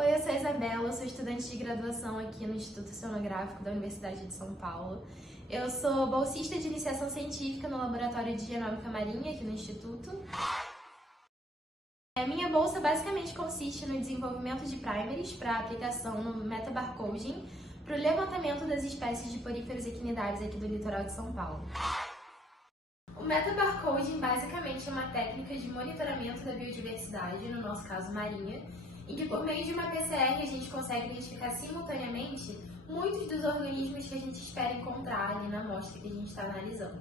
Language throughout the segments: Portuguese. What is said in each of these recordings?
Oi, eu sou a Isabela, sou estudante de graduação aqui no Instituto Oceanográfico da Universidade de São Paulo. Eu sou bolsista de iniciação científica no Laboratório de Genômica Marinha aqui no Instituto. A minha bolsa basicamente consiste no desenvolvimento de primers para aplicação no metabarcoding para o levantamento das espécies de poríferos equinidários aqui do litoral de São Paulo. O metabarcoding basicamente é uma técnica de monitoramento da biodiversidade, no nosso caso marinha, em que por meio de uma PCR a gente consegue identificar simultaneamente muitos dos organismos que a gente espera encontrar ali na amostra que a gente está analisando.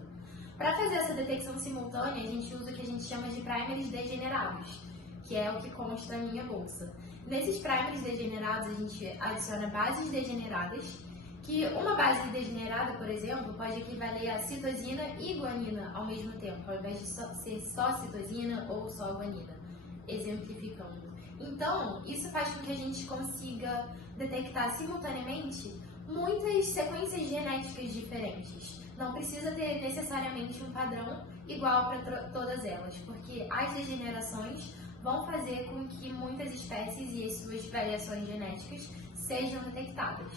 Para fazer essa detecção simultânea, a gente usa o que a gente chama de primers degenerados, que é o que consta na minha bolsa. Nesses primers degenerados, a gente adiciona bases degeneradas, que uma base degenerada, por exemplo, pode equivaler a citosina e guanina ao mesmo tempo, ao invés de ser só citosina ou só guanina, exemplificando. Então, isso faz com que a gente consiga detectar simultaneamente muitas sequências genéticas diferentes. Não precisa ter necessariamente um padrão igual para todas elas, porque as degenerações vão fazer com que muitas espécies e as suas variações genéticas sejam detectadas.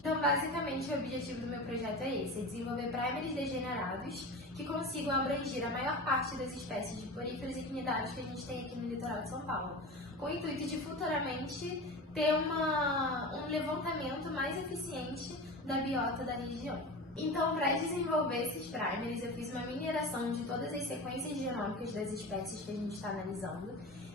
Então, basicamente, o objetivo do meu projeto é esse, é desenvolver primers degenerados que consigam abranger a maior parte das espécies de poríferos equinidários que a gente tem aqui no litoral de São Paulo, com o intuito de futuramente ter um levantamento mais eficiente da biota da região. Então, para desenvolver esses primers, eu fiz uma mineração de todas as sequências genômicas das espécies que a gente está analisando.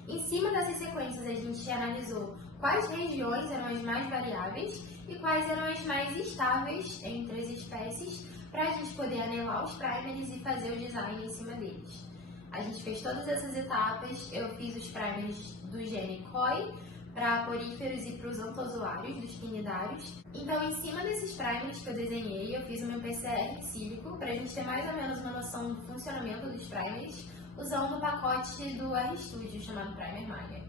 Em cima dessas sequências, a gente analisou quais regiões eram as mais variáveis e quais eram as mais estáveis entre as espécies, para a gente poder anelar os primers e fazer o design em cima deles. A gente fez todas essas etapas, eu fiz os primers do gene COI, para poríferos e para os ontozoários dos quinidários. Então, em cima desses primers que eu desenhei, eu fiz o meu PCR in sílico, para a gente ter mais ou menos uma noção do funcionamento dos primers, usando o pacote do RStudio, chamado Primer Miner.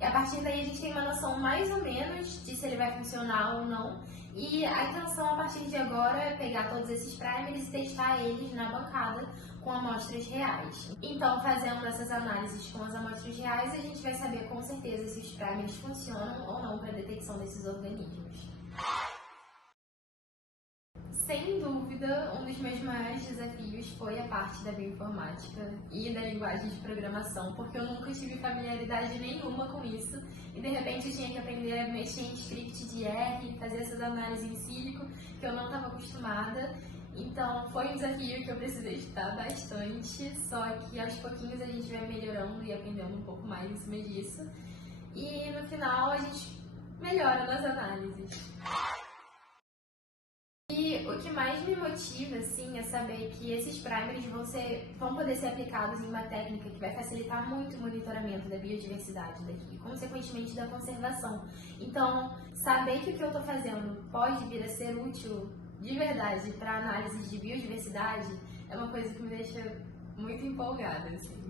E a partir daí a gente tem uma noção mais ou menos de se ele vai funcionar ou não. E a intenção a partir de agora é pegar todos esses primers e testar eles na bancada com amostras reais. Então, fazendo essas análises com as amostras reais, a gente vai saber com certeza se os primers funcionam ou não para a detecção desses organismos. Sem dúvida, um dos meus maiores desafios foi a parte da bioinformática e da linguagem de programação, porque eu nunca tive familiaridade nenhuma com isso e de repente eu tinha que aprender a mexer em script de R, fazer essas análises em sílico que eu não estava acostumada. Então foi um desafio que eu precisei estudar bastante, só que aos pouquinhos a gente vai melhorando e aprendendo um pouco mais em cima disso. E no final a gente melhora nas análises. E o que mais me motiva, assim, é saber que esses primers vão poder ser aplicados em uma técnica que vai facilitar muito o monitoramento da biodiversidade daqui, consequentemente da conservação. Então, saber que o que eu estou fazendo pode vir a ser útil de verdade para análise de biodiversidade é uma coisa que me deixa muito empolgada, assim.